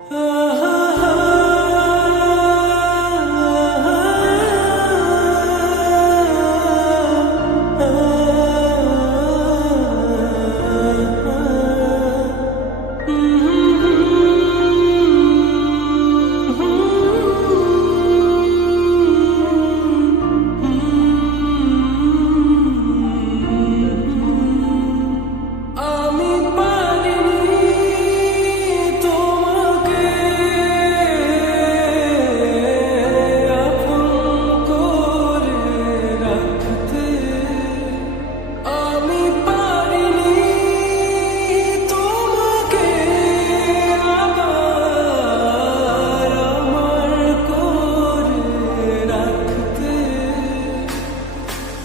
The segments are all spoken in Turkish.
Oh.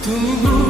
তুমি